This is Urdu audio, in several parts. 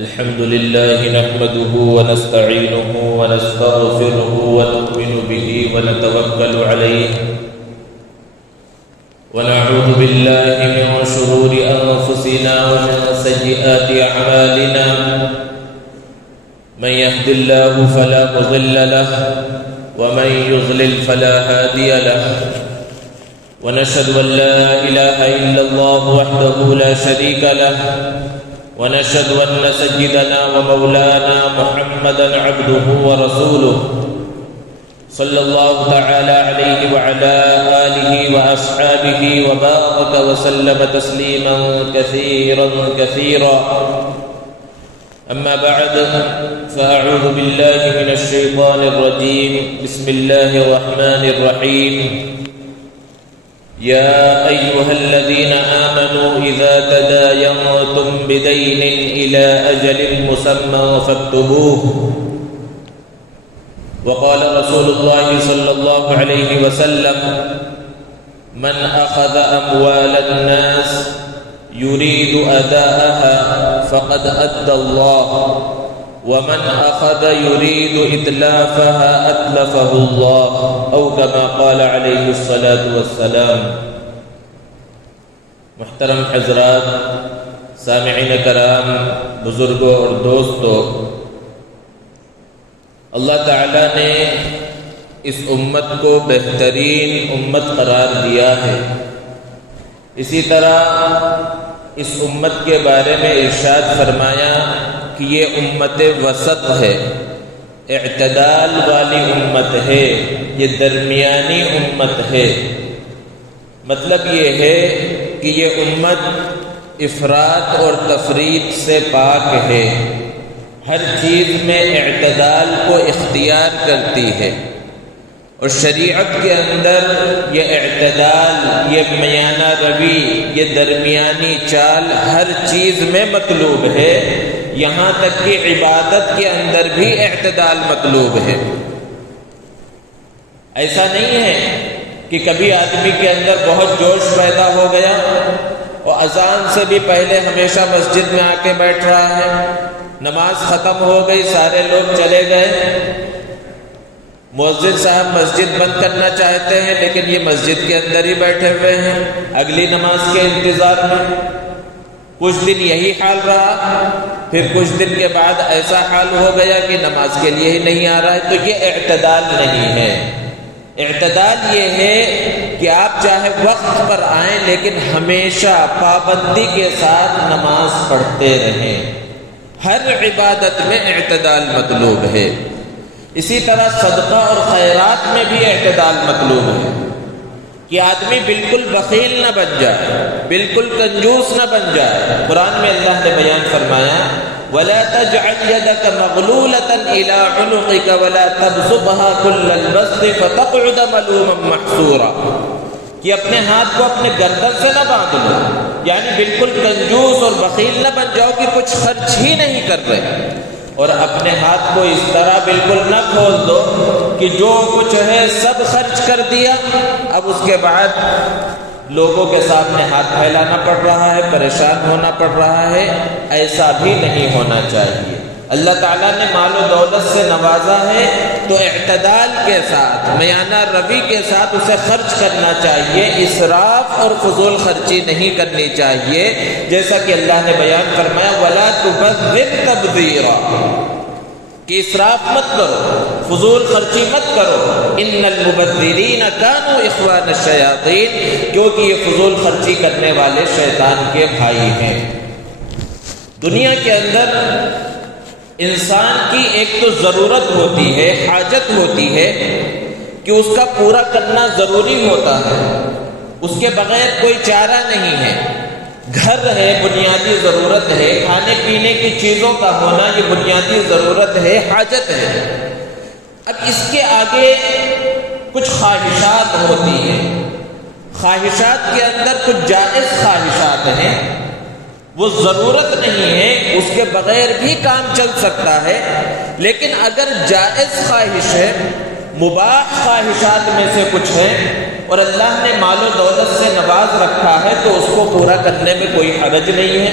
الحمد لله نحمده ونستعينه ونستغفره ونؤمن به ونتوكل عليه ونعوذ بالله من شرور أنفسنا ومن سيئات أعمالنا من يهد الله فلا مضل له ومن يضلل فلا هادي له ونشهد أن لا إله إلا الله وحده لا شريك له ونشهد أن سيدنا ومولانا محمدا عبده ورسوله صلى الله تعالى عليه وعلى آله وأصحابه وبارك وسلم تسليما كثيرا أما بعد فأعوذ بالله من الشيطان الرجيم بسم الله الرحمن الرحيم يا أيها الذين آمنوا إذا تداينتم بدين إلى أجل مسمى فاكتبوه وقال رسول الله صلى الله عليه وسلم من أخذ أموال الناس يريد أداءها فقد أدى الله ومن أخذ يريد إتلافها أتلفه الله أو كما قال عليه الصلاة والسلام. محترم حضرات، سامعین کرام، بزرگوں اور دوستوں، اللہ تعالیٰ نے اس امت کو بہترین امت قرار دیا ہے. اسی طرح اس امت کے بارے میں ارشاد فرمایا کہ یہ امت وسط ہے، اعتدال والی امت ہے، یہ درمیانی امت ہے. مطلب یہ ہے کہ یہ امت افراط اور تفریط سے پاک ہے، ہر چیز میں اعتدال کو اختیار کرتی ہے، اور شریعت کے اندر یہ اعتدال، یہ میانہ روی، یہ درمیانی چال ہر چیز میں مطلوب ہے. یہاں تک کہ عبادت کے اندر بھی اعتدال مطلوب ہے. ایسا نہیں ہے کہ کبھی آدمی کے اندر بہت جوش پیدا ہو گیا اور اذان سے بھی پہلے ہمیشہ مسجد میں آ کے بیٹھ رہا ہے، نماز ختم ہو گئی، سارے لوگ چلے گئے، مؤذن صاحب مسجد بند کرنا چاہتے ہیں لیکن یہ مسجد کے اندر ہی بیٹھے ہوئے ہیں اگلی نماز کے انتظار میں. کچھ دن یہی حال رہا، پھر کچھ دن کے بعد ایسا حال ہو گیا کہ نماز کے لیے ہی نہیں آ رہا ہے. تو یہ اعتدال نہیں ہے. اعتدال یہ ہے کہ آپ چاہے وقت پر آئیں لیکن ہمیشہ پابندی کے ساتھ نماز پڑھتے رہیں. ہر عبادت میں اعتدال مطلوب ہے. اسی طرح صدقہ اور خیرات میں بھی اعتدال مطلوب ہے کہ آدمی بالکل بخیل نہ بن جائے، بالکل کنجوس نہ بن جائے. قرآن میں اللہ نے بیان فرمایا وَلَا تَجْعَلْ يَدَكَ مَغْلُولَةً إِلَىٰ عُنُقِكَ وَلَا تَبْسُطْهَا كُلَّ الْبَسْطِ فَتَقْعُدَ مَلُومًا مَحْسُورًا، کہ اپنے ہاتھ کو اپنے گردن سے نہ باندھ لو، یعنی بالکل کنجوس اور بخیل نہ بن جاؤ کہ کچھ خرچ ہی نہیں کر رہے، اور اپنے ہاتھ کو اس طرح بالکل نہ کھول دو کہ جو کچھ ہے سب خرچ کر دیا، اب اس کے بعد لوگوں کے سامنے ہاتھ پھیلانا پڑ رہا ہے، پریشان ہونا پڑ رہا ہے. ایسا بھی نہیں ہونا چاہیے. اللہ تعالیٰ نے مال و دولت سے نوازا ہے تو اعتدال کے ساتھ، میانہ روی کے ساتھ اسے خرچ کرنا چاہیے. اسراف اور فضول خرچی نہیں کرنی چاہیے، جیسا کہ اللہ نے بیان فرمایا وَلَا تُبَذِّرْ تَبْذِيرًا، کہ اسراف مت کرو، فضول خرچی مت کرو. ان المبذرین کانوا اخوان الشیاطین، کیونکہ یہ فضول خرچی کرنے والے شیطان کے بھائی ہیں. دنیا کے اندر انسان کی ایک تو ضرورت ہوتی ہے، حاجت ہوتی ہے کہ اس کا پورا کرنا ضروری ہوتا ہے، اس کے بغیر کوئی چارہ نہیں ہے. گھر ہے، بنیادی ضرورت ہے، کھانے پینے کی چیزوں کا ہونا یہ بنیادی ضرورت ہے، حاجت ہے. اب اس کے آگے کچھ خواہشات ہوتی ہیں. خواہشات کے اندر کچھ جائز خواہشات ہیں، وہ ضرورت نہیں ہے، اس کے بغیر بھی کام چل سکتا ہے. لیکن اگر جائز خواہش ہے، مباح خواہشات میں سے کچھ ہے اور اللہ نے مال و دولت سے نواز رکھا ہے تو اس کو پورا کرنے میں کوئی حرج نہیں ہے.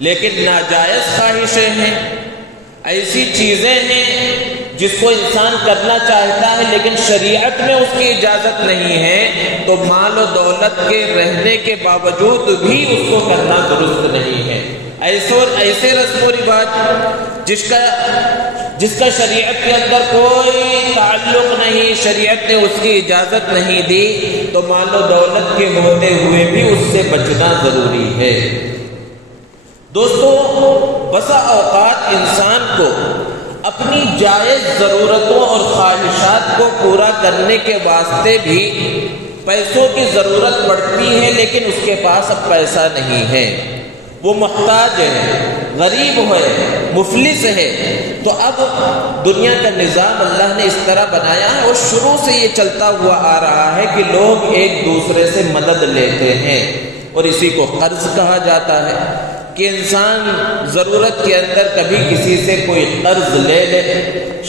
لیکن ناجائز خواہشیں ہیں، ایسی چیزیں ہیں جس کو انسان کرنا چاہتا ہے لیکن شریعت میں اس کی اجازت نہیں ہے، تو مال و دولت کے رہنے کے باوجود بھی اس کو کرنا درست نہیں ہے۔ ایسے رسم و رواج جس کا شریعت کے اندر کوئی تعلق نہیں، شریعت نے اس کی اجازت نہیں دی، تو مال و دولت کے ہوتے ہوئے بھی اس سے بچنا ضروری ہے۔ دوستو، بسا اوقات انسان کو اپنی جائز ضرورتوں اور خواہشات کو پورا کرنے کے واسطے بھی پیسوں کی ضرورت پڑتی ہے، لیکن اس کے پاس اب پیسہ نہیں ہے، وہ محتاج ہے، غریب ہے، مفلس ہے۔ تو اب دنیا کا نظام اللہ نے اس طرح بنایا ہے اور شروع سے یہ چلتا ہوا آ رہا ہے کہ لوگ ایک دوسرے سے مدد لیتے ہیں، اور اسی کو قرض کہا جاتا ہے کہ انسان ضرورت کے اندر کبھی کسی سے کوئی قرض لے لے۔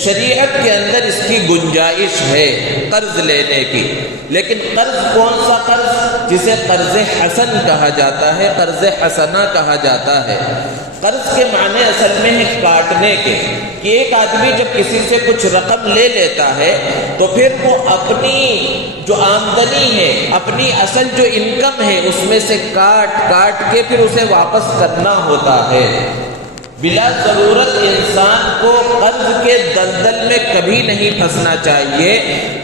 شریعت کے اندر اس کی گنجائش ہے قرض لینے کی، لیکن قرض کون سا قرض؟ جسے قرض حسن کہا جاتا ہے، قرض حسنہ کہا جاتا ہے۔ قرض کے معنی اصل میں ہے کاٹنے کے، کہ ایک آدمی جب کسی سے کچھ رقم لے لیتا ہے تو پھر وہ اپنی جو آمدنی ہے، اپنی اصل جو انکم ہے، اس میں سے کاٹ کے پھر اسے واپس کرنا ہوتا ہے۔ بلا ضرورت انسان کو قرض کے دلدل میں کبھی نہیں پھنسنا چاہیے،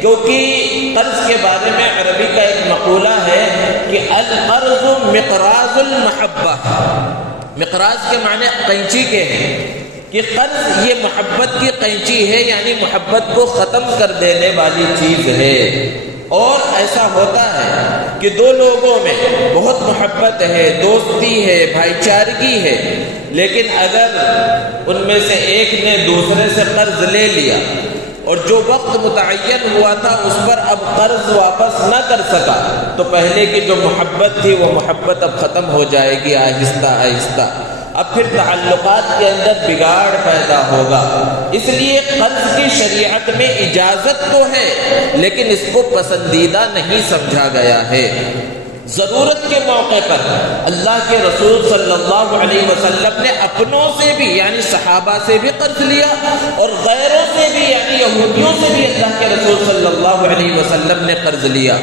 کیونکہ قرض کے بارے میں عربی کا ایک مقولہ ہے کہ القرض مقراض المحبہ۔ مقراض کے معنی قینچی کے ہیں، کہ قرض یہ محبت کی قینچی ہے، یعنی محبت کو ختم کر دینے والی چیز ہے۔ اور ایسا ہوتا ہے کہ دو لوگوں میں بہت محبت ہے، دوستی ہے، بھائی چارگی ہے، لیکن اگر ان میں سے ایک نے دوسرے سے قرض لے لیا اور جو وقت متعین ہوا تھا اس پر اب قرض واپس نہ کر سکا، تو پہلے کی جو محبت تھی وہ محبت اب ختم ہو جائے گی آہستہ آہستہ، اب پھر تعلقات کے اندر بگاڑ پیدا ہوگا۔ اس لیے قرض کی شریعت میں اجازت تو ہے، لیکن اس کو پسندیدہ نہیں سمجھا گیا ہے۔ ضرورت کے موقع پر اللہ کے رسول صلی اللہ علیہ وسلم نے اپنوں سے بھی یعنی صحابہ سے بھی قرض لیا، اور غیروں سے بھی یعنی یہودیوں سے بھی اللہ کے رسول صلی اللہ علیہ وسلم نے قرض لیا۔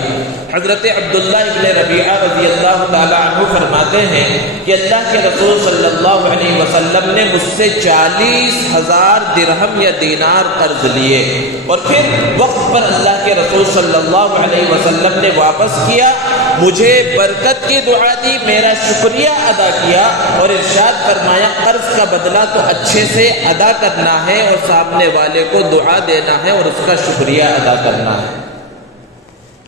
حضرت عبداللہ ابن ربیعہ رضی اللہ تعالی عنہ فرماتے ہیں کہ اللہ کے رسول صلی اللہ علیہ وسلم نے مجھ سے 40,000 درہم یا دینار قرض لیے، اور پھر وقت پر اللہ کے رسول صلی اللہ علیہ وسلم نے واپس کیا، مجھے برکت کی دعا دی، میرا شکریہ ادا کیا، اور ارشاد فرمایا قرض کا بدلہ تو اچھے سے ادا کرنا ہے اور سامنے والے کو دعا دینا ہے اور اس کا شکریہ ادا کرنا ہے۔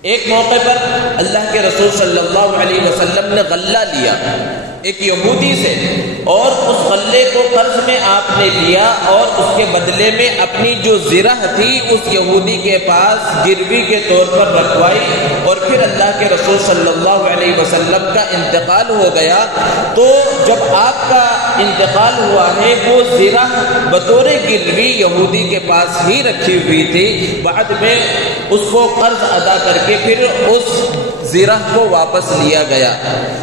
ایک موقع پر اللہ کے رسول صلی اللہ علیہ وسلم نے غلہ لیا ایک یہودی سے، اور اس غلے کو قرض میں آپ نے لیا، اور اس کے بدلے میں اپنی جو زرہ تھی اس یہودی کے پاس گروی کے طور پر رکھوائی، اور پھر اللہ کے رسول صلی اللہ علیہ وسلم کا انتقال ہو گیا۔ تو جب آپ کا انتقال ہوا ہے وہ زرہ بطور گروی یہودی کے پاس ہی رکھی ہوئی تھی، بعد میں اس کو قرض ادا کر کے پھر اس زرہ کو واپس لیا گیا۔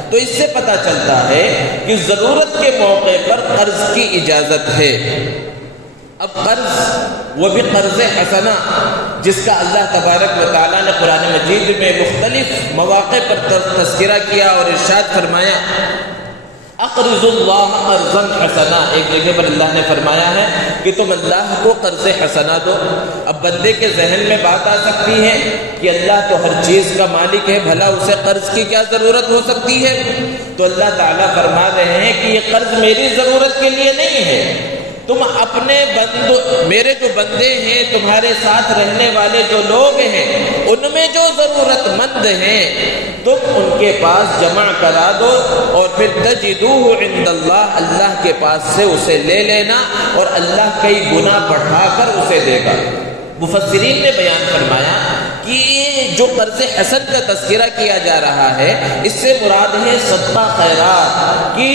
تو اس سے پتہ چلتا ہے کہ ضرورت کے موقع پر قرض کی اجازت ہے۔ اب قرض وہ بھی قرض حسنہ، جس کا اللہ تبارک و تعالیٰ نے قرآن مجید میں مختلف مواقع پر تذکرہ کیا اور ارشاد فرمایا اقرض اللہ قرضا حسنا۔ ایک جگہ پر اللہ نے فرمایا ہے کہ تم اللہ کو قرض حسنہ دو۔ اب بندے کے ذہن میں بات آ سکتی ہے کہ اللہ تو ہر چیز کا مالک ہے، بھلا اسے قرض کی کیا ضرورت ہو سکتی ہے؟ تو اللہ تعالیٰ فرما رہے ہیں کہ یہ قرض میری ضرورت کے لیے نہیں ہے، تم اپنے میرے جو بندے ہیں، تمہارے ساتھ رہنے والے جو لوگ ہیں، ان میں جو ضرورت مند ہیں تم ان کے پاس جمع کرا دو، اور پھر تجدوہ عند اللہ، اللہ کے پاس سے اسے لے لینا، اور اللہ کئی گنا بڑھا کر اسے دے گا۔ مفسرین نے بیان فرمایا کہ یہ جو قرض حسن کا تذکرہ کیا جا رہا ہے اس سے مراد ہے صدقہ خیرات، کہ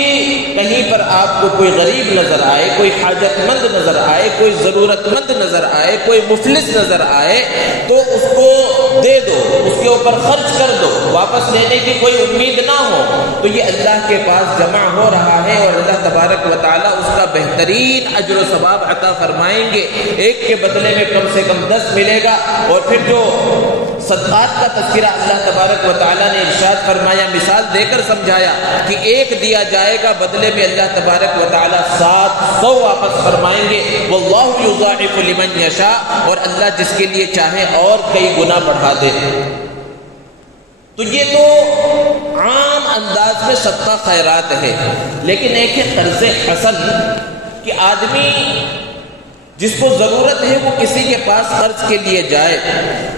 کہیں پر آپ کو کوئی غریب نظر آئے، کوئی حاجت مند نظر آئے، کوئی ضرورت مند نظر آئے، کوئی مفلس نظر آئے تو اس کو دے دو، اس کے اوپر خرچ کر دو، واپس لینے کی کوئی امید نہ ہو، تو یہ اللہ کے پاس جمع ہو رہا ہے اور اللہ تبارک و تعالیٰ اس کا بہترین اجر و ثواب عطا فرمائیں گے۔ ایک کے بدلے میں کم سے کم 10 ملے گا۔ اور پھر جو صدقات کا تذکرہ اللہ تبارک و تعالیٰ نے ارشاد فرمایا، مثال دے کر سمجھایا کہ ایک دیا جائے گا، بدلے میں اللہ تبارک و تعالیٰ 700 واپس فرمائیں گے۔ واللہ یضاعف لمن یشاء، اور اللہ جس کے لیے چاہے اور کئی گنا بڑھا دے۔ تو یہ تو عام انداز میں صدقہ خیرات ہے، لیکن ایک ہے قرض حسن، کہ آدمی جس کو ضرورت ہے وہ کسی کے پاس قرض کے لیے جائے،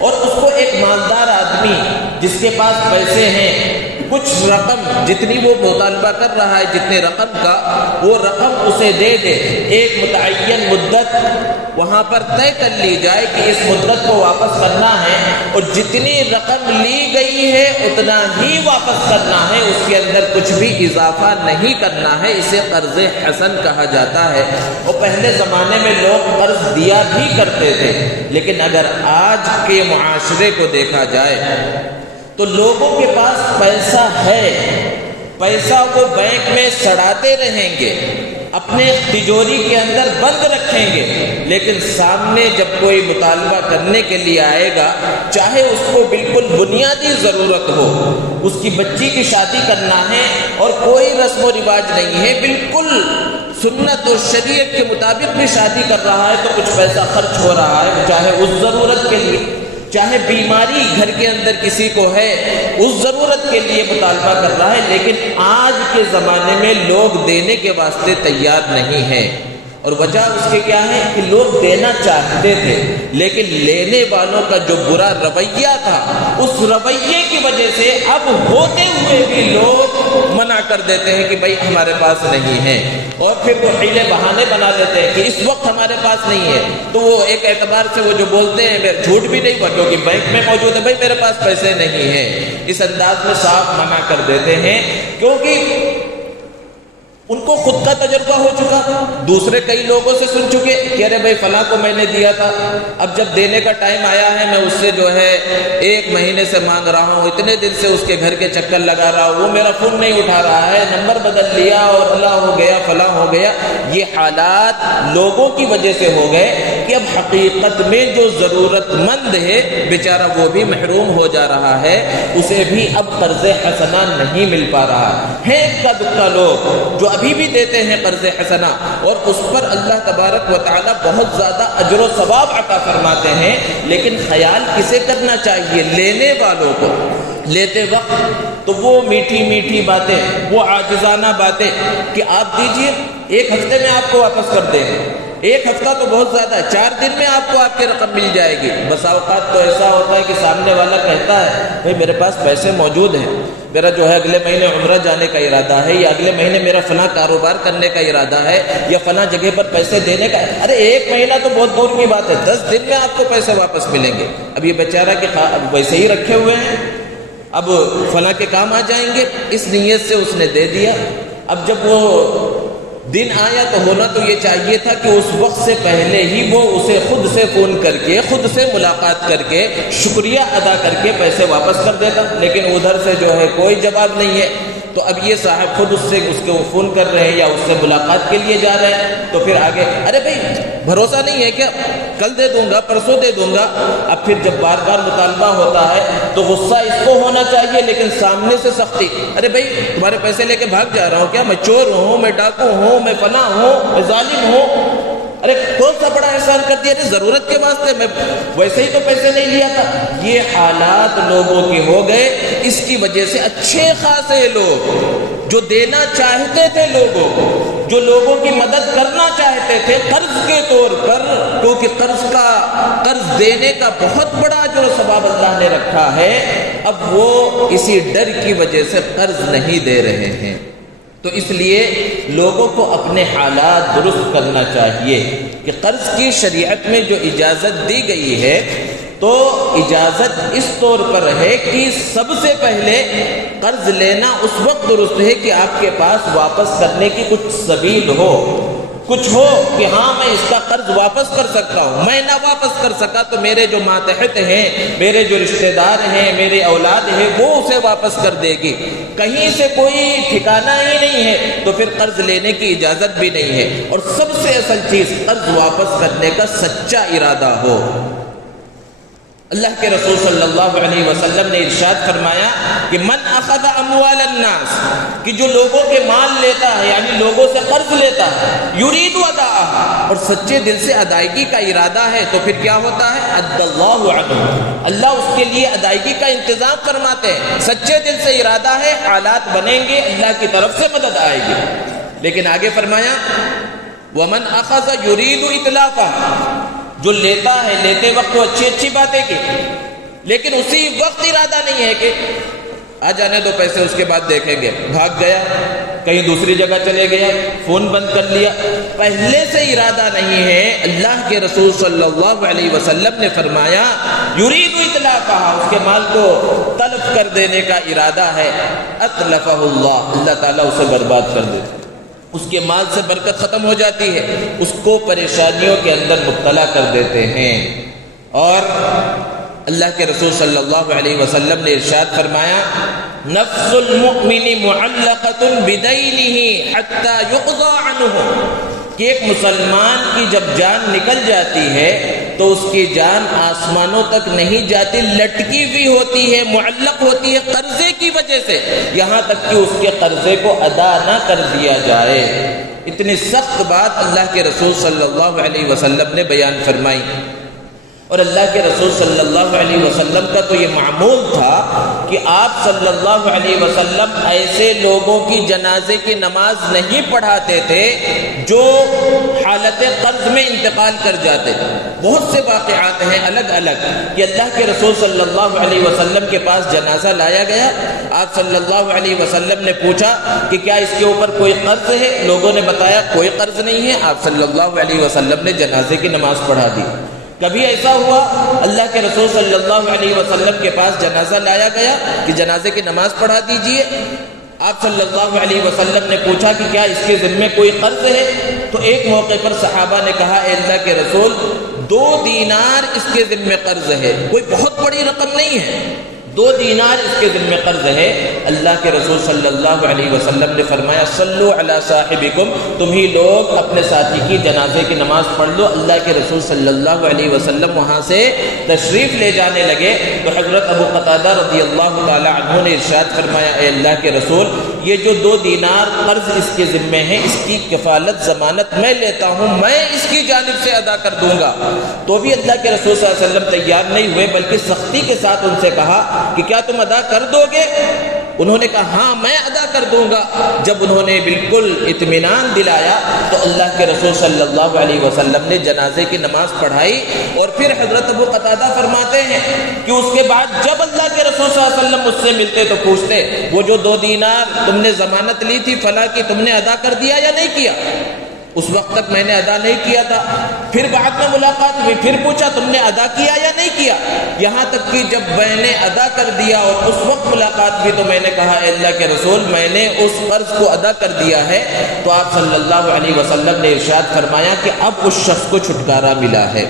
اور اس کو ایک مالدار آدمی جس کے پاس پیسے ہیں کچھ رقم جتنی وہ مطالبہ کر رہا ہے، جتنے رقم کا وہ رقم اسے دے دے، ایک متعین مدت وہاں پر طے کر لی جائے کہ اس مدت کو واپس کرنا ہے، اور جتنی رقم لی گئی ہے اتنا ہی واپس کرنا ہے، اس کے اندر کچھ بھی اضافہ نہیں کرنا ہے، اسے قرض حسن کہا جاتا ہے۔ اور پہلے زمانے میں لوگ قرض دیا بھی کرتے تھے، لیکن اگر آج کے معاشرے کو دیکھا جائے تو لوگوں کے پاس پیسہ ہے، پیسہ وہ بینک میں سڑاتے رہیں گے، اپنے تجوری کے اندر بند رکھیں گے، لیکن سامنے جب کوئی مطالبہ کرنے کے لیے آئے گا، چاہے اس کو بالکل بنیادی ضرورت ہو، اس کی بچی کی شادی کرنا ہے اور کوئی رسم و رواج نہیں ہے، بالکل سنت اور شریعت کے مطابق بھی شادی کر رہا ہے، تو کچھ پیسہ خرچ ہو رہا ہے، چاہے اس ضرورت کے لیے، چاہے بیماری گھر کے اندر کسی کو ہے اس ضرورت کے لیے مطالبہ کر رہا ہے، لیکن آج کے زمانے میں لوگ دینے کے واسطے تیار نہیں ہیں۔ اور وجہ اس کے کیا ہے کہ لوگ دینا چاہتے تھے، لیکن لینے والوں کا جو برا رویہ تھا، اس رویے کی وجہ سے اب ہوتے ہوئے بھی لوگ منع کر دیتے ہیں کہ بھائی ہمارے پاس نہیں ہے، اور پھر وہ حیلے بہانے بنا لیتے ہیں کہ اس وقت ہمارے پاس نہیں ہے، تو وہ ایک اعتبار سے وہ جو بولتے ہیں جھوٹ بھی نہیں ہوا، کیونکہ بینک میں موجود ہے، بھائی میرے پاس پیسے نہیں ہیں، اس انداز میں صاف منع کر دیتے ہیں، کیونکہ ان کو خود کا تجربہ ہو چکا، دوسرے کئی لوگوں سے سن چکے کہ ارے بھائی فلاں کو میں نے دیا تھا، اب جب دینے کا ٹائم آیا ہے میں اس سے جو ہے 1 مہینے سے مانگ رہا ہوں، اتنے دن سے اس کے گھر کے چکر لگا رہا ہوں، وہ میرا فون نہیں اٹھا رہا ہے، نمبر بدل لیا اور اللہ ہو گیا فلاں ہو گیا۔ یہ حالات لوگوں کی وجہ سے ہو گئے کہ اب حقیقت میں جو ضرورت مند ہے بیچارہ وہ بھی محروم ہو جا رہا ہے، اسے بھی اب قرض حسنہ نہیں مل پا رہا ہے۔ اکا دکا لوگ جو ابھی بھی دیتے ہیں قرض حسنہ، اور اس پر اللہ تبارک و تعالی بہت زیادہ اجر و ثواب عطا فرماتے ہیں، لیکن خیال کسے کرنا چاہیے؟ لینے والوں کو۔ لیتے وقت تو وہ میٹھی میٹھی باتیں، وہ عاجزانہ باتیں کہ آپ دیجئے 1 ہفتے میں آپ کو واپس کر دیں، 1 ہفتہ تو بہت زیادہ ہے، 4 دن میں آپ کو آپ کی رقم مل جائے گی۔ بس اوقات تو ایسا ہوتا ہے کہ سامنے والا کہتا ہے بھائی میرے پاس پیسے موجود ہیں، میرا جو ہے اگلے مہینے عمرہ جانے کا ارادہ ہے، یا اگلے مہینے میرا فلاں کاروبار کرنے کا ارادہ ہے، یا فلاں جگہ پر پیسے دینے کا ہے۔ ارے 1 مہینہ تو بہت دور کی بات ہے، 10 دن میں آپ کو پیسے واپس ملیں گے۔ اب یہ بیچارہ کہ ویسے ہی رکھے ہوئے ہیں، اب فلاں کے کام آ جائیں گے، اس نیت سے اس نے دے دیا۔ اب جب وہ دن آیا تو ہونا تو یہ چاہیے تھا کہ اس وقت سے پہلے ہی وہ اسے خود سے فون کر کے، خود سے ملاقات کر کے، شکریہ ادا کر کے پیسے واپس کر دیتا، لیکن ادھر سے جو ہے کوئی جواب نہیں ہے۔ تو اب یہ صاحب خود اس کو فون کر رہے ہیں یا اس سے ملاقات کے لیے جا رہے ہیں، تو پھر آگے ارے بھائی بھروسہ نہیں ہے کیا؟ کل دے دوں گا، پرسوں دے دوں گا۔ اب پھر جب بار بار مطالبہ ہوتا ہے تو غصہ اس کو ہونا چاہیے، لیکن سامنے سے سختی۔ ارے بھائی تمہارے پیسے لے کے بھاگ جا رہا ہوں کیا؟ میں چور ہوں، میں ڈاکو ہوں، میں فلاں ہوں، میں ظالم ہوں؟ ارے کون سا بڑا احسان کر دیا؟ ضرورت کے واسطے میں ویسے ہی تو پیسے نہیں لیا تھا۔ یہ حالات لوگوں کے ہو گئے، اس کی وجہ سے اچھے خاصے لوگ جو دینا چاہتے تھے لوگوں کو، جو لوگوں کی مدد کرنا چاہتے تھے قرض کے طور پر، کیونکہ قرض دینے کا بہت بڑا اجر و ثواب اللہ نے رکھا ہے، اب وہ اسی ڈر کی وجہ سے قرض نہیں دے رہے ہیں۔ تو اس لیے لوگوں کو اپنے حالات درست کرنا چاہیے کہ قرض کی شریعت میں جو اجازت دی گئی ہے تو اجازت اس طور پر ہے کہ سب سے پہلے قرض لینا اس وقت درست ہے کہ آپ کے پاس واپس کرنے کی کچھ سبیل ہو، کچھ ہو کہ ہاں میں اس کا قرض واپس کر سکتا ہوں. میں نہ واپس کر سکا تو میرے جو ماتحت ہیں، میرے جو رشتہ دار ہیں، میرے اولاد ہیں، وہ اسے واپس کر دے گی. کہیں سے کوئی ٹھکانہ ہی نہیں ہے تو پھر قرض لینے کی اجازت بھی نہیں ہے. اور سب سے اصل چیز قرض واپس کرنے کا سچا ارادہ ہو. اللہ کے رسول صلی اللہ علیہ وسلم نے ارشاد فرمایا کہ من اخذ اموال الناس، کہ جو لوگوں کے مال لیتا ہے یعنی لوگوں سے قرض لیتا ہے، یرید اداءها، اور سچے دل سے ادائیگی کا ارادہ ہے، تو پھر کیا ہوتا ہے؟ ادى اللہ عنہ، اللہ اس کے لیے ادائیگی کا انتظام فرماتے ہیں. سچے دل سے ارادہ ہے، حالات بنیں گے، اللہ کی طرف سے مدد آئے گی. لیکن آگے فرمایا ومن اخذ یرید اتلافا، جو لیتا ہے لیتے وقت تو اچھی اچھی باتیں کی، لیکن اسی وقت ارادہ نہیں ہے کہ آ جانے دو پیسے اس کے بعد دیکھیں گے، بھاگ گیا کہیں دوسری جگہ چلے گیا، فون بند کر لیا، پہلے سے ارادہ نہیں ہے. اللہ کے رسول صلی اللہ علیہ وسلم نے فرمایا یرید اتلافہ، اس کے مال کو تلف کر دینے کا ارادہ ہے، اتلفہ اللہ، اللہ تعالیٰ اسے برباد کر دیتا، اس کے مال سے برکت ختم ہو جاتی ہے، اس کو پریشانیوں کے اندر مبتلا کر دیتے ہیں. اور اللہ کے رسول صلی اللہ علیہ وسلم نے ارشاد فرمایا نفس المؤمن معلقۃ بدینہ حتی یقضى عنہ، کہ ایک مسلمان کی جب جان نکل جاتی ہے تو اس کی جان آسمانوں تک نہیں جاتی، لٹکی ہوئی ہوتی ہے، معلق ہوتی ہے قرضے کی وجہ سے، یہاں تک کہ اس کے قرضے کو ادا نہ کر دیا جائے. اتنی سخت بات اللہ کے رسول صلی اللہ علیہ وسلم نے بیان فرمائی. اور اللہ کے رسول صلی اللہ علیہ وسلم کا تو یہ معمول تھا کہ آپ صلی اللہ علیہ وسلم ایسے لوگوں کی جنازے کی نماز نہیں پڑھاتے تھے جو حالت قرض میں انتقال کر جاتے. بہت سے واقعات ہیں الگ الگ کہ اللہ کے رسول صلی اللہ علیہ وسلم کے پاس جنازہ لایا گیا، آپ صلی اللہ علیہ وسلم نے پوچھا کہ کیا اس کے اوپر کوئی قرض ہے؟ لوگوں نے بتایا کوئی قرض نہیں ہے. آپ صلی اللہ علیہ وسلم نے جنازے کی نماز پڑھا دی. کبھی ایسا ہوا اللہ کے رسول صلی اللہ علیہ وسلم کے پاس جنازہ لایا گیا کہ جنازے کی نماز پڑھا دیجئے. آپ صلی اللہ علیہ وسلم نے پوچھا کہ کیا اس کے ذمے کوئی قرض ہے؟ تو ایک موقع پر صحابہ نے کہا اے اللہ کے رسول 2 دینار اس کے ذمے قرض ہے، کوئی بہت بڑی رقم نہیں ہے، 2 دینار اس کے ذمے قرض ہے. اللہ کے رسول صلی اللہ علیہ وسلم نے فرمایا صلو علی صاحبکم، تم ہی لوگ اپنے ساتھی کی جنازے کی نماز پڑھ لو. اللہ کے رسول صلی اللہ علیہ وسلم وہاں سے تشریف لے جانے لگے تو حضرت ابو قتادہ رضی اللہ تعالی عنہ نے ارشاد فرمایا اے اللہ کے رسول یہ جو 2 دینار قرض اس کے ذمے ہیں اس کی کفالت ضمانت میں لیتا ہوں، میں اس کی جانب سے ادا کر دوں گا. تو بھی اللہ کے رسول صلی اللہ علیہ وسلم تیار نہیں ہوئے بلکہ سختی کے ساتھ ان سے کہا کہ کیا تم ادا کر دو گے؟ انہوں نے کہا ہاں میں ادا کر دوں گا. جب انہوں نے بالکل اطمینان دلایا تو اللہ کے رسول صلی اللہ علیہ وسلم نے جنازے کی نماز پڑھائی. اور پھر حضرت ابو قتادہ فرماتے ہیں کہ اس کے بعد جب اللہ کے رسول صلی اللہ علیہ وسلم مجھ سے ملتے تو پوچھتے وہ جو 2 دینار تم نے ضمانت لی تھی فلاں کی تم نے ادا کر دیا یا نہیں کیا؟ اس وقت تک میں نے ادا نہیں کیا تھا. پھر بعد میں ملاقات ہوئی، پھر پوچھا تم نے ادا کیا یا نہیں کیا؟ یہاں تک کہ جب میں نے ادا کر دیا اور اس وقت ملاقات ہوئی تو میں نے کہا اے اللہ کے رسول میں نے اس قرض کو ادا کر دیا ہے. تو آپ صلی اللہ علیہ وسلم نے ارشاد فرمایا کہ اب اس شخص کو چھٹکارا ملا ہے.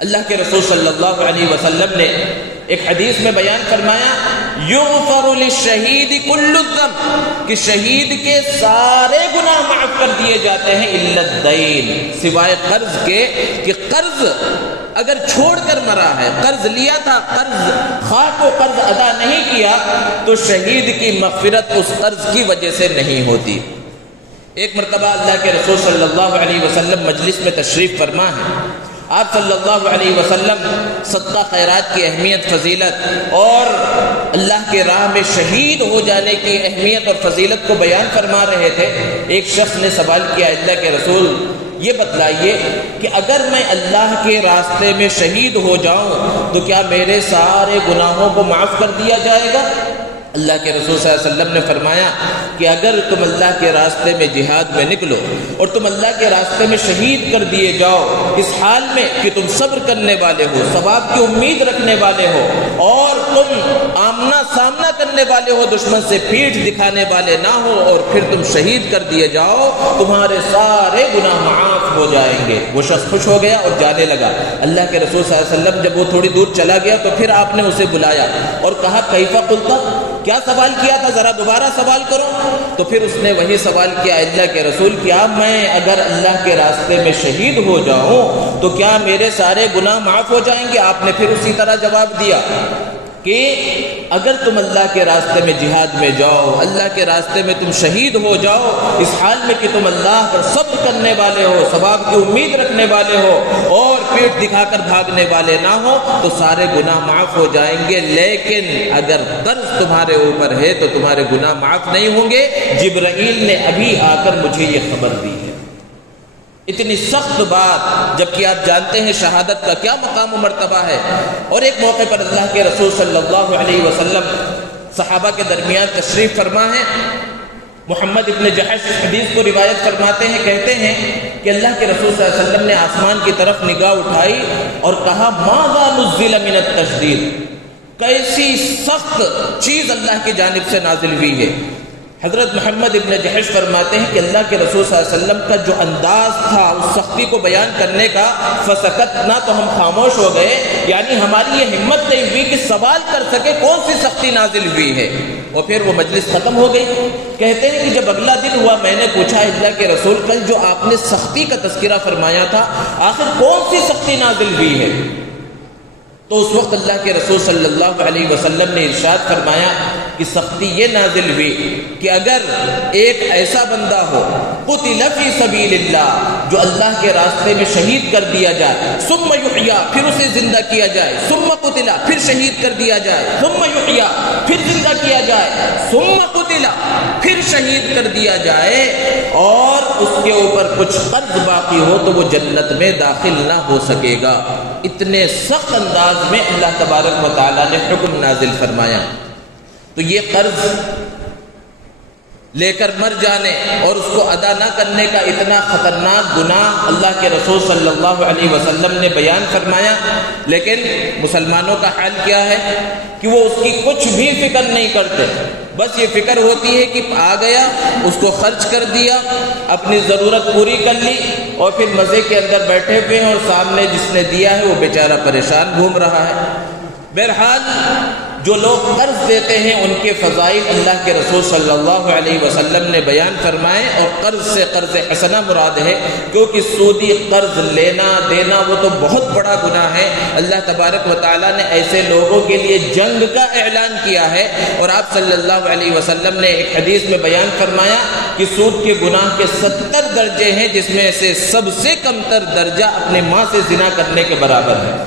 اللہ کے رسول صلی اللہ علیہ وسلم نے ایک حدیث میں بیان فرمایا یغفر للشہید کل الذنب، کہ شہید کے سارے گناہ معاف کر دیے جاتے ہیں الا الدین، سوائے قرض کے، کہ قرض اگر چھوڑ کر مرا ہے، قرض لیا تھا، خواہ کو قرض ادا نہیں کیا تو شہید کی مغفرت اس قرض کی وجہ سے نہیں ہوتی. ایک مرتبہ اللہ کے رسول صلی اللہ علیہ وسلم مجلس میں تشریف فرما ہے. آپ صلی اللہ علیہ وسلم صدقہ خیرات کی اہمیت، فضیلت اور اللہ کے راہ میں شہید ہو جانے کی اہمیت اور فضیلت کو بیان فرما رہے تھے. ایک شخص نے سوال کیا اللہ کے رسول یہ بتلائیے کہ اگر میں اللہ کے راستے میں شہید ہو جاؤں تو کیا میرے سارے گناہوں کو معاف کر دیا جائے گا؟ اللہ کے رسول صلی اللہ علیہ وسلم نے فرمایا کہ اگر تم اللہ کے راستے میں جہاد میں نکلو اور تم اللہ کے راستے میں شہید کر دیے جاؤ اس حال میں کہ تم صبر کرنے والے ہو، ثواب کی امید رکھنے والے ہو، اور تم آمنا سامنا کرنے والے ہو، دشمن سے پیٹھ دکھانے والے نہ ہو، اور پھر تم شہید کر دیے جاؤ، تمہارے سارے گناہ معاف ہو جائیں گے۔ وہ شخص خوش ہو گیا اور جانے لگا۔ اللہ کے رسول صلی اللہ علیہ وسلم جب وہ تھوڑی دور چلا گیا تو پھر آپ نے اسے بلایا اور کہا کیف قلت، کیا سوال کیا تھا، ذرا دوبارہ سوال کرو۔ تو پھر اس نے وہی سوال کیا، اللہ کے رسول کیا میں اگر اللہ کے راستے میں شہید ہو جاؤں تو کیا میرے سارے گناہ معاف ہو جائیں گے؟ آپ نے پھر اسی طرح جواب دیا کہ اگر تم اللہ کے راستے میں جہاد میں جاؤ، اللہ کے راستے میں تم شہید ہو جاؤ اس حال میں کہ تم اللہ پر صبر کرنے والے ہو، ثواب کی امید رکھنے والے ہو، اور پیٹ دکھا کر بھاگنے والے نہ ہو، تو سارے گناہ معاف ہو جائیں گے، لیکن اگر قرض تمہارے اوپر ہے تو تمہارے گناہ معاف نہیں ہوں گے۔ جبرائیل نے ابھی آ کر مجھے یہ خبر دی ہے۔ اتنی سخت بات، جبکہ آپ جانتے ہیں شہادت کا کیا مقام و مرتبہ ہے۔ اور ایک موقع پر اللہ کے رسول صلی اللہ علیہ وسلم صحابہ کے درمیان تشریف فرما ہے۔ محمد ابن جحش اس حدیث کو روایت فرماتے ہیں، کہتے ہیں کہ اللہ کے رسول صلی اللہ علیہ وسلم نے آسمان کی طرف نگاہ اٹھائی اور کہا ماذا نزل من التشدید، کیسی سخت چیز اللہ کی جانب سے نازل ہوئی ہے۔ حضرت محمد ابن جحش فرماتے ہیں کہ اللہ کے رسول صلی اللہ علیہ وسلم کا جو انداز تھا اس سختی کو بیان کرنے کا، فسکتنا، تو ہم خاموش ہو گئے، یعنی ہماری یہ ہمت نہیں ہوئی کہ سوال کر سکے کون سی سختی نازل ہوئی ہے۔ اور پھر وہ مجلس ختم ہو گئی۔ کہتے ہیں کہ جب اگلا دن ہوا میں نے پوچھا اللہ کے رسول کل جو آپ نے سختی کا تذکرہ فرمایا تھا آخر کون سی سختی نازل ہوئی ہے؟ تو اس وقت اللہ کے رسول صلی اللہ علیہ وسلم نے ارشاد فرمایا کہ سختی یہ نازل ہوئی کہ اگر ایک ایسا بندہ ہو قتل فی سبیل اللہ، جو اللہ کے راستے میں شہید کر دیا جائے، ثم یحییٰ، پھر اسے زندہ کیا جائے، ثم قتل، پھر شہید کر دیا جائے، ثم یحییٰ، پھر زندہ کیا جائے، ثم قتل، پھر شہید کر دیا جائے، اور اس کے اوپر کچھ قرض باقی ہو تو وہ جنت میں داخل نہ ہو سکے گا۔ اتنے سخت انداز میں اللہ تبارک و تعالیٰ نے حکم نازل فرمایا۔ تو یہ قرض لے کر مر جانے اور اس کو ادا نہ کرنے کا اتنا خطرناک گناہ اللہ کے رسول صلی اللہ علیہ وسلم نے بیان فرمایا، لیکن مسلمانوں کا حال کیا ہے کہ وہ اس کی کچھ بھی فکر نہیں کرتے۔ بس یہ فکر ہوتی ہے کہ آ گیا، اس کو خرچ کر دیا، اپنی ضرورت پوری کر لی، اور پھر مزے کے اندر بیٹھے ہوئے ہیں اور سامنے جس نے دیا ہے وہ بیچارہ پریشان گھوم رہا ہے۔ بہرحال جو لوگ قرض دیتے ہیں ان کے فضائل اللہ کے رسول صلی اللہ علیہ وسلم نے بیان فرمائے، اور قرض سے قرض حسنہ مراد ہے، کیونکہ سودی قرض لینا دینا وہ تو بہت بڑا گناہ ہے۔ اللہ تبارک و تعالیٰ نے ایسے لوگوں کے لیے جنگ کا اعلان کیا ہے، اور آپ صلی اللہ علیہ وسلم نے ایک حدیث میں بیان فرمایا کہ سود کے گناہ کے 70 درجے ہیں، جس میں سے سب سے کم تر درجہ اپنے ماں سے زنا کرنے کے برابر ہے۔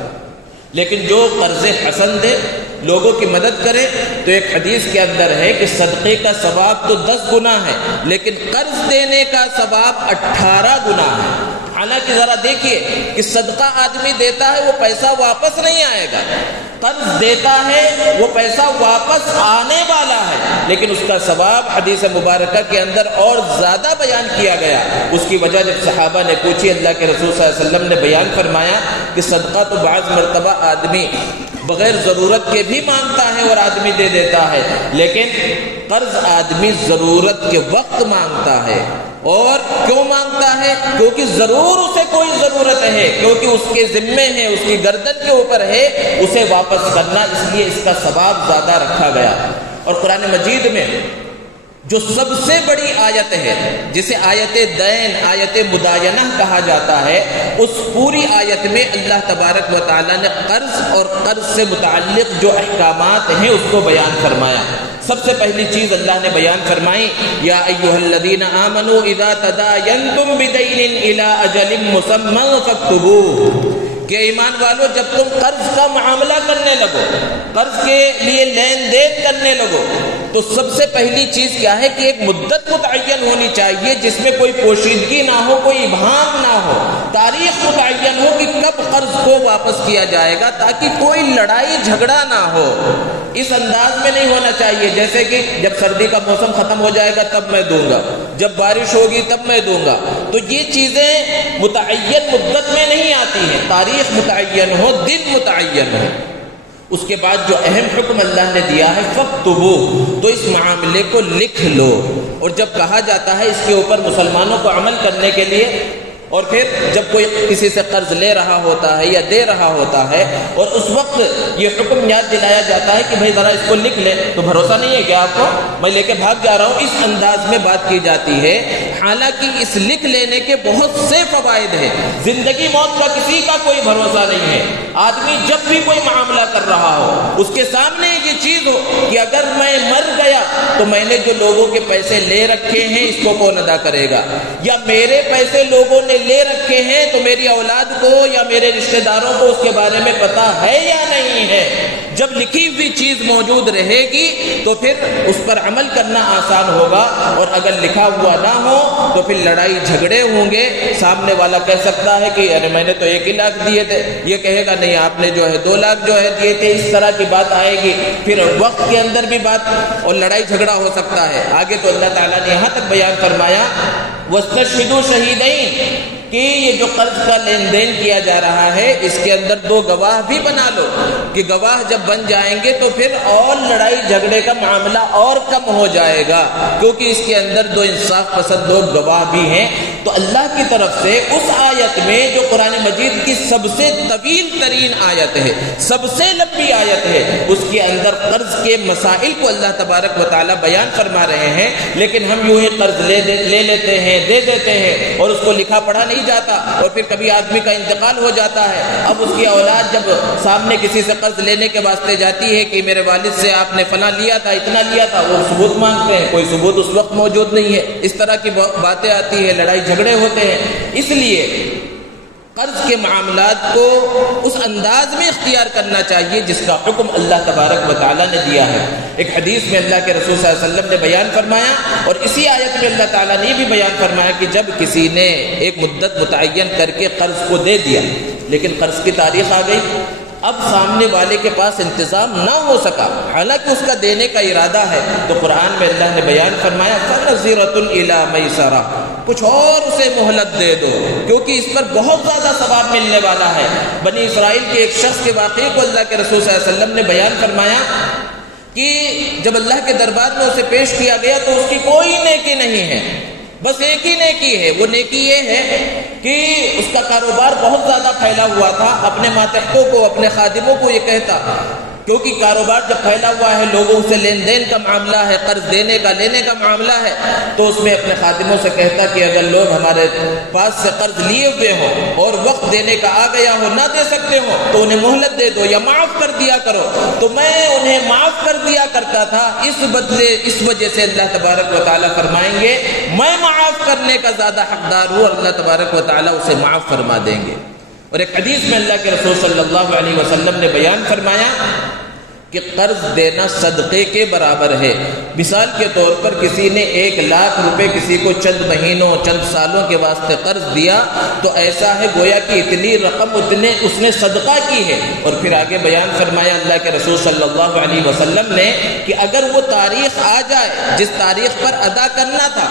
لیکن جو قرض حسن دے، لوگوں کی مدد کرے، تو ایک حدیث کے اندر ہے کہ صدقے کا ثواب تو 10 گنا ہے، لیکن قرض دینے کا ثواب 18 گنا ہے۔ حالانکہ ذرا دیکھیے کہ صدقہ آدمی دیتا ہے وہ پیسہ واپس نہیں آئے گا، قرض دیتا ہے وہ پیسہ واپس آنے والا ہے، لیکن اس کا ثواب حدیث مبارکہ کے اندر اور زیادہ بیان کیا گیا۔ اس کی وجہ جب صحابہ نے پوچھی، اللہ کے رسول صلی اللہ علیہ وسلم نے بیان فرمایا کہ صدقہ تو بعض مرتبہ آدمی بغیر ضرورت کے بھی مانگتا ہے اور آدمی دے دیتا ہے، لیکن قرض آدمی ضرورت کے وقت مانگتا ہے۔ اور کیوں مانگتا ہے؟ کیونکہ ضرور اسے کوئی ضرورت ہے، کیونکہ اس کے ذمے ہے، اس کی گردن کے اوپر ہے اسے واپس کرنا، اس لیے اس کا ثواب زیادہ رکھا گیا۔ اور قرآن مجید میں جو سب سے بڑی آیت ہے، جسے آیت دین، آیت مداینہ کہا جاتا ہے، اس پوری آیت میں اللہ تبارک و تعالیٰ نے قرض اور قرض سے متعلق جو احکامات ہیں اس کو بیان فرمایا۔ سب سے پہلی چیز اللہ نے بیان فرمائی، یا ایھا الذین آمنوا اذا تداینتم بدین الی اجل مسمی فاکتبوہ، کہ ایمان والو جب تم قرض کا معاملہ کرنے لگو، قرض کے لیے لین دین کرنے لگو، تو سب سے پہلی چیز کیا ہے کہ ایک مدت متعین ہونی چاہیے جس میں کوئی پوشیدگی نہ ہو، کوئی ابہام نہ ہو، تاریخ متعین ہو کہ کب قرض کو واپس کیا جائے گا، تاکہ کوئی لڑائی جھگڑا نہ ہو۔ اس انداز میں نہیں ہونا چاہیے جیسے کہ جب سردی کا موسم ختم ہو جائے گا تب میں دوں گا، جب بارش ہوگی تب میں دوں گا۔ تو یہ چیزیں متعین مدت میں نہیں آتی ہیں، تاریخ متعین ہو، دن متعین ہو۔ اس کے بعد جو اہم حکم اللہ نے دیا ہے فَاكْتُبُوهُ، تو اس معاملے کو لکھ لو۔ اور جب کہا جاتا ہے اس کے اوپر مسلمانوں کو عمل کرنے کے لیے، اور پھر جب کوئی کسی سے قرض لے رہا ہوتا ہے یا دے رہا ہوتا ہے اور اس وقت یہ حکم یاد دلایا جاتا ہے کہ بھائی ذرا اس کو لکھ لے، تو بھروسہ نہیں ہے کہ آپ کو میں لے کے بھاگ جا رہا ہوں، اس انداز میں بات کی جاتی ہے۔ حالانکہ اس لکھ لینے کے بہت سے فوائد ہیں، زندگی موت کا کسی کا کوئی بھروسہ نہیں ہے۔ آدمی جب بھی کوئی معاملہ کر رہا ہو اس کے سامنے یہ چیز ہو کہ اگر میں مر گیا تو میں نے جو لوگوں کے پیسے لے رکھے ہیں اس کو کون ادا کرے گا، یا میرے پیسے لوگوں نے لے رکھے ہیں تو میری اولاد کو یا میرے رشتہ داروں کو اس کے بارے میں پتا ہے یا نہیں ہے۔ جب لکھی ہوئی چیز موجود رہے گی تو پھر اس پر عمل کرنا آسان ہوگا، اور اگر لکھا ہوا نہ ہو تو پھر لڑائی جھگڑے ہوں گے۔ سامنے والا کہہ سکتا ہے کہ ارے میں نے تو 1 لاکھ دیے تھے، یہ کہے گا نہیں آپ نے جو ہے 2 لاکھ جو ہے دیے تھے، اس طرح کی بات آئے گی۔ پھر وقت کے اندر بھی بات اور لڑائی جھگڑا ہو سکتا ہے۔ آگے تو اللہ تعالیٰ نے یہاں تک بیان فرمایا وَاسْتَشْهِدُوا شَهِيدَيْنِ، کہ یہ جو قرض کا لین دین کیا جا رہا ہے اس کے اندر 2 گواہ بھی بنا لو، کہ گواہ جب بن جائیں گے تو پھر اور لڑائی جھگڑے کا معاملہ اور کم ہو جائے گا، کیونکہ اس کے اندر 2 انصاف پسند 2 گواہ بھی ہیں۔ تو اللہ کی طرف سے اس آیت میں جو قرآن مجید کی سب سے طویل ترین آیت ہے، سب سے لمبی آیت ہے، اس کے اندر قرض کے مسائل کو اللہ تبارک و تعالی بیان فرما رہے ہیں۔ لیکن ہم یوں ہی قرض لے لیتے ہیں، دے دیتے ہیں، اور اس کو لکھا پڑھا نہیں جاتا، اور پھر کبھی آدمی کا انتقال ہو جاتا ہے۔ اب اس کی اولاد جب سامنے کسی سے قرض لینے کے واسطے جاتی ہے کہ میرے والد سے آپ نے فلاں لیا تھا، اتنا لیا تھا، وہ ثبوت مانگتے ہیں، کوئی ثبوت اس وقت موجود نہیں ہے۔ اس طرح کی باتیں آتی ہیں، لڑائی جھگڑے ہوتے ہیں۔ اس لیے قرض کے معاملات کو اس انداز میں اختیار کرنا چاہیے جس کا حکم اللہ تبارک و تعالیٰ نے دیا ہے۔ ایک حدیث میں اللہ کے رسول صلی اللہ علیہ وسلم نے بیان فرمایا، اور اسی آیت میں اللہ تعالیٰ نے بھی بیان فرمایا کہ جب کسی نے ایک مدت متعین کر کے قرض کو دے دیا، لیکن قرض کی تاریخ آ گئی، اب سامنے والے کے پاس انتظام نہ ہو سکا، حالانکہ اس کا دینے کا ارادہ ہے، تو قرآن میں اللہ نے بیان فرمایا فَنَظِرَةٌ إِلَىٰ مَيْسَرَةٍ، کچھ اور اسے مہلت دے دو، کیونکہ اس پر بہت زیادہ ثواب ملنے والا ہے۔ بنی اسرائیل کے ایک شخص کے واقعے کو اللہ کے رسول صلی اللہ علیہ وسلم نے بیان فرمایا کہ جب اللہ کے دربار میں اسے پیش کیا گیا تو اس کی کوئی نیکی نہیں ہے، بس ایک ہی نیکی ہے۔ وہ نیکی یہ ہے کہ اس کا کاروبار بہت زیادہ پھیلا ہوا تھا، اپنے ماتحتوں کو، اپنے خادموں کو یہ کہتا، کیونکہ کاروبار جب پھیلا ہوا ہے، لوگوں سے لین دین کا معاملہ ہے، قرض دینے کا لینے کا معاملہ ہے، تو اس میں اپنے خادموں سے کہتا کہ اگر لوگ ہمارے پاس سے قرض لیے ہوئے ہوں اور وقت دینے کا آ گیا ہو، نہ دے سکتے ہو، تو انہیں مہلت دے دو یا معاف کر دیا کرو۔ تو میں انہیں معاف کر دیا کرتا تھا، اس وجہ سے اللہ تبارک و تعالیٰ فرمائیں گے میں معاف کرنے کا زیادہ حقدار ہوں، اور اللہ تبارک و تعالیٰ اسے معاف فرما دیں گے۔ اور ایک حدیث میں اللہ کے رسول صلی اللہ علیہ وسلم نے بیان فرمایا کہ قرض دینا صدقے کے برابر ہے۔ مثال کے طور پر کسی نے 1 لاکھ روپے کسی کو چند مہینوں چند سالوں کے واسطے قرض دیا تو ایسا ہے گویا کہ اتنی رقم اس نے صدقہ کی ہے۔ اور پھر آگے بیان فرمایا اللہ کے رسول صلی اللہ علیہ وسلم نے کہ اگر وہ تاریخ آ جائے جس تاریخ پر ادا کرنا تھا،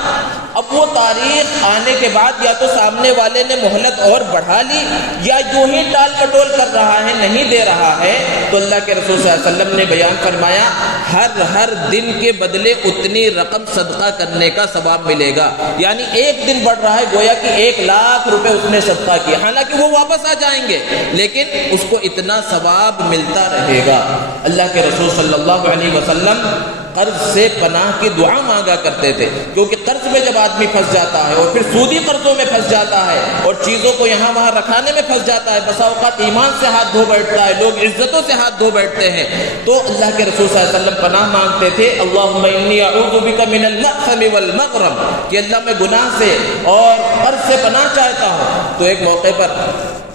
اب وہ تاریخ آنے کے بعد یا تو سامنے والے نے مہلت اور بڑھا لی یا یوں ہی ٹال مٹول کر رہا ہے، نہیں دے رہا ہے، تو اللہ کے رسول صلی اللہ علیہ وسلم نے بیان فرمایا ہر دن کے بدلے اتنی رقم صدقہ کرنے کا ثواب ملے گا۔ یعنی 1 دن بڑھ رہا ہے، گویا کہ 1 لاکھ روپے اس نے صدقہ کیا، حالانکہ وہ واپس آ جائیں گے لیکن اس کو اتنا ثواب ملتا رہے گا۔ اللہ کے رسول صلی اللہ علیہ وسلم قرض سے پناہ کی دعا مانگا کرتے تھے، کیونکہ قرض میں جب آدمی پھنس جاتا ہے اور پھر سودی قرضوں میں پھنس جاتا ہے اور چیزوں کو یہاں وہاں رکھانے میں پھنس جاتا ہے، بسا اوقات ایمان سے ہاتھ دھو بیٹھتا ہے، لوگ عزتوں سے ہاتھ دھو بیٹھتے ہیں، تو اللہ کے رسول صلی اللہ علیہ وسلم پناہ مانگتے تھے اللہم انی اعوذ بک من المأثم والمغرم، کہ اللہ میں گناہ سے اور قرض سے پناہ چاہتا ہوں۔ تو ایک موقع پر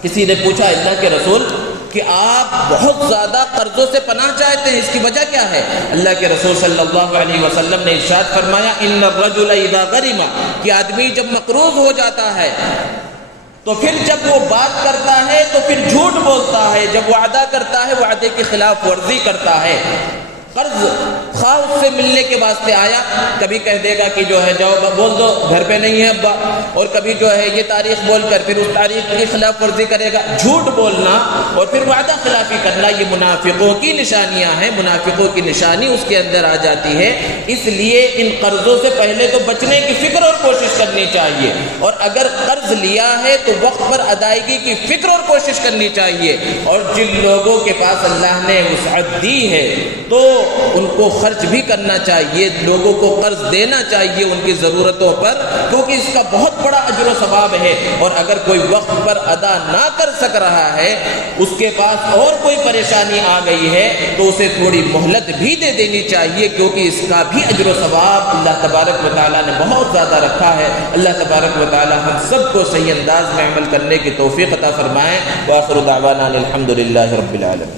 کسی نے پوچھا اللہ کے رسول کہ آپ بہت زیادہ قرضوں سے پناہ چاہتے ہیں، اس کی وجہ کیا ہے؟ اللہ کے رسول صلی اللہ علیہ وسلم نے ارشاد فرمایا ان الرجل اذا غرم، کہ آدمی جب مقروض ہو جاتا ہے تو پھر جب وہ بات کرتا ہے تو پھر جھوٹ بولتا ہے، جب وعدہ کرتا ہے وعدے کی خلاف ورزی کرتا ہے۔ قرض خواہ اس سے ملنے کے واسطے آیا، کبھی کہہ دے گا کہ جو ہے جاؤ بول دو گھر پہ نہیں ہے ابا، اور کبھی جو ہے یہ تاریخ بول کر پھر اس تاریخ کی خلاف ورزی کرے گا۔ جھوٹ بولنا اور پھر وعدہ خلافی کرنا یہ منافقوں کی نشانیاں ہیں، منافقوں کی نشانی اس کے اندر آ جاتی ہے۔ اس لیے ان قرضوں سے پہلے تو بچنے کی فکر اور کوشش کرنی چاہیے، اور اگر قرض لیا ہے تو وقت پر ادائیگی کی فکر اور کوشش کرنی چاہیے، اور جن لوگوں کے پاس اللہ نے وسعت دی ہے تو ان کو خرچ بھی کرنا چاہیے، لوگوں کو قرض دینا چاہیے ان کی ضرورتوں پر، کیونکہ اس کا بہت بڑا اجر و ثواب ہے۔ اور اگر کوئی وقت پر ادا نہ کر سک رہا ہے، اس کے پاس اور کوئی پریشانی آ گئی ہے تو اسے تھوڑی مہلت بھی دے دینی چاہیے، کیونکہ اس کا بھی اجر و ثواب اللہ تبارک و تعالیٰ نے بہت زیادہ رکھا ہے۔ اللہ تبارک و تعالیٰ ہم سب کو صحیح انداز میں عمل کرنے کی توفیق عطا فرمائے۔ وآخر دعوانا الحمد للہ رب العالمین۔